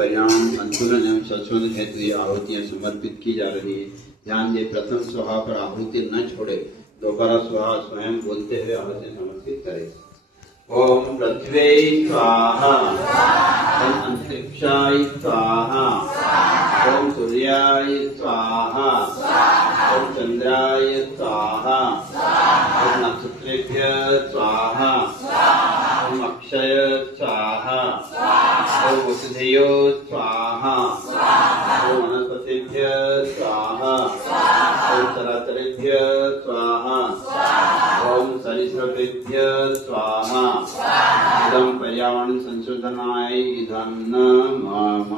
पर्यावरण संतुलन एवं संशोधन हेतु ये आहुतियां समर्पित की जा रही है। ध्यान दे, प्रथम स्वाहा पर आहुति न छोड़े, दोबारा स्वाहा स्वयं बोलते हुए आहुति समर्पित करे। ओम पृथ्वी स्वाहा, ओम अंतरिक्षाय स्वाहा, ओम सूर्याय स्वाहा, ओम चंद्राय स्वाहा, ओम नक्षत्रेभ्यः स्वाहा, ओम अक्षय स्वाहा, ओम वसुधेयो स्वाहा, ओम वनस्पतिभ्यः स्वाहा, ओम चराचरेभ्यः स्वाहा, ओम सरीसृपेभ्यः स्वाहा। इदं पर्यावरण संशोधनाय इदं नमः।